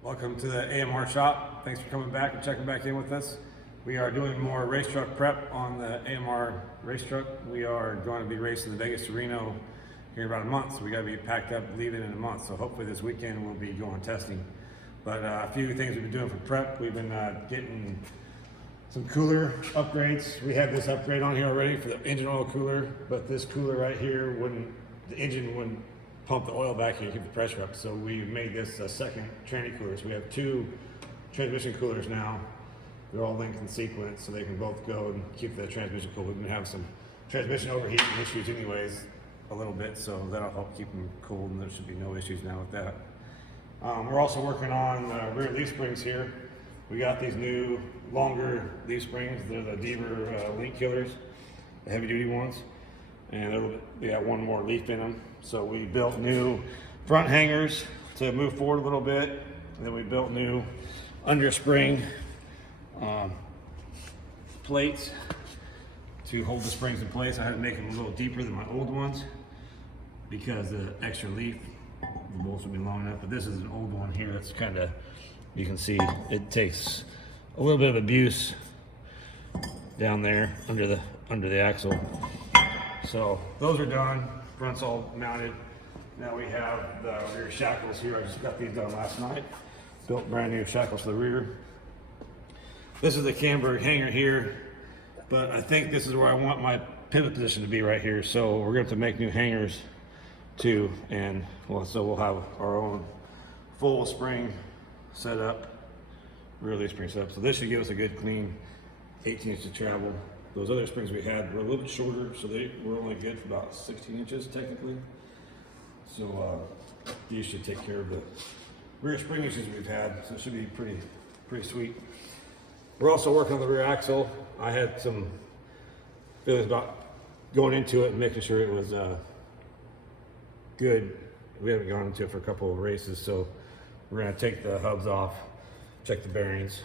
Welcome to the AMR shop. Thanks for coming back and checking back in with us. We are doing more race truck prep on the AMR race truck. We are going to be racing the Vegas to Reno here in about a month, so we got to be packed up leaving in a month. So hopefully this weekend we'll be going testing. But a few things we've been doing for prep. We've been getting some cooler upgrades. We had this upgrade on here already for the engine oil cooler, but this cooler right here the engine wouldn't pump the oil back here to keep the pressure up. So we made this a second tranny cooler. So we have two transmission coolers now. They're all linked in sequence, so they can both go and keep the transmission cool. We've been having some transmission overheating issues anyways, a little bit, so that'll help keep them cool, and there should be no issues now with that. We're also working on rear leaf springs here. We got these new, longer leaf springs. They're the Deaver link killers, the heavy duty ones. And they got one more leaf in them. So we built new front hangers to move forward a little bit. And then we built new underspring plates to hold the springs in place. I had to make them a little deeper than my old ones because the extra leaf, the bolts would be long enough. But this is an old one here that's kind of, you can see it takes a little bit of abuse down there under the axle. So those are done, front's all mounted. Now we have the rear shackles here. I just got these done last night. Built brand new shackles for the rear. This is the camber hanger here, but I think this is where I want my pivot position to be right here. So we're going to have to make new hangers too, and so we'll have our own full spring set up, rear leaf spring set up. So this should give us a good clean 18 inches to travel. Those other springs we had were a little bit shorter, so they were only good for about 16 inches technically. So these should take care of the rear spring issues we've had, so it should be pretty sweet. We're also working on the rear axle. I had some feelings about going into it and making sure it was good. We haven't gone into it for a couple of races, so we're gonna take the hubs off, check the bearings,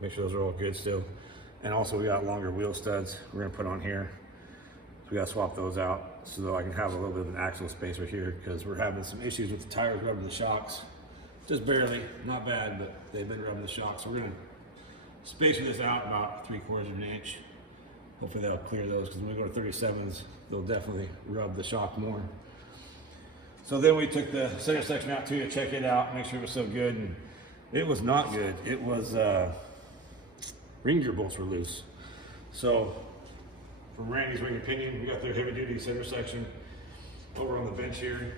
make sure those are all good still. And also we got longer wheel studs we're gonna put on here. So we gotta swap those out so that I can have a little bit of an axle space right here, because we're having some issues with the tires rubbing the shocks. Just barely, not bad, but they've been rubbing the shocks. So we're gonna spacer this out about 3/4 of an inch. Hopefully that'll clear those, because when we go to 37s, they'll definitely rub the shock more. So then we took the center section out too to check it out, make sure it was so good, and it was not good. It was, ring gear bolts were loose. So from Randy's Ring and Pinion, we got their heavy duty center section over on the bench here.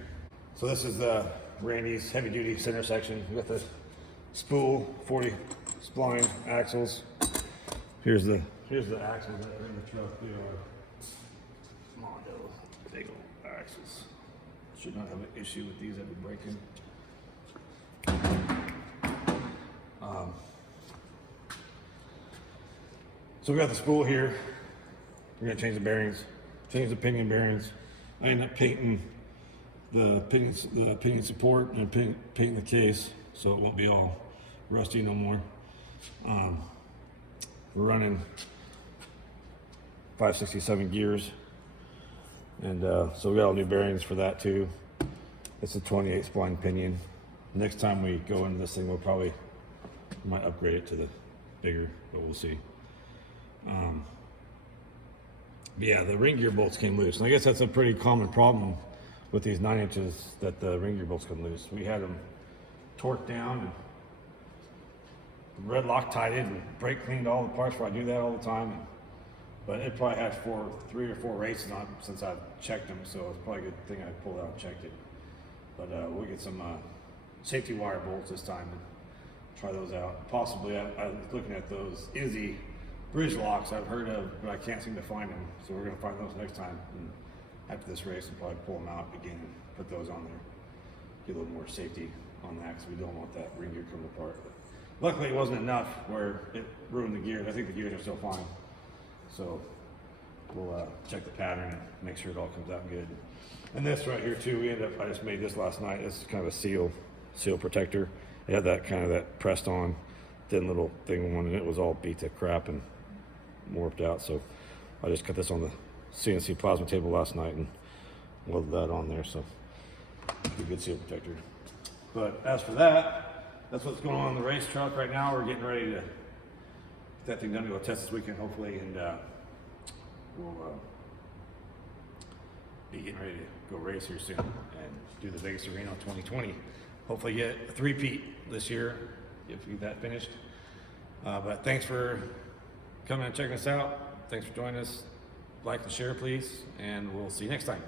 So this is Randy's heavy duty center section. We got the spool, 40 spline axles. Here's the axles that are in the truck. They are Mondo, big old axles. Should not have an issue with these that would break in. So we got the spool here. We're gonna change the bearings, change the pinion bearings. I ended up painting the pinion support and painting the case so it won't be all rusty no more. We're running 567 gears, and so we got all new bearings for that too. It's a 28 spline pinion. Next time we go into this thing, we might upgrade it to the bigger, but we'll see. But yeah, the ring gear bolts came loose, and I guess that's a pretty common problem with these 9 inches, that the ring gear bolts come loose. We had them torqued down and red Loctited and brake cleaned all the parts, where I do that all the time. But it probably had 3 or 4 races on it since I've checked them, so it's probably a good thing I pulled out and checked it. But we'll get some safety wire bolts this time and try those out. Possibly, I was looking at those Izzy bridge locks I've heard of, but I can't seem to find them. So we're gonna find those next time. And after this race, we'll probably pull them out again and put those on there. Get a little more safety on that, because we don't want that ring gear coming apart. But luckily it wasn't enough where it ruined the gears. I think the gears are still fine. So we'll check the pattern and make sure it all comes out good. And this right here too, I just made this last night. This is kind of a seal protector. It had that pressed on thin little thing one, and it was all beat to crap and warped out. So I just cut this on the CNC plasma table last night and welded that on there. So a good seal protector. But as for that that's what's going on in the race truck right now. We're getting ready to get that thing done. We'll test this weekend, hopefully, and we'll be getting ready to go race here soon and do the Vegas Reno 2020. Hopefully get a 3-peat this year if we get that finished. But thanks for coming and checking us out. Thanks for joining us. Like and share, please, and we'll see you next time.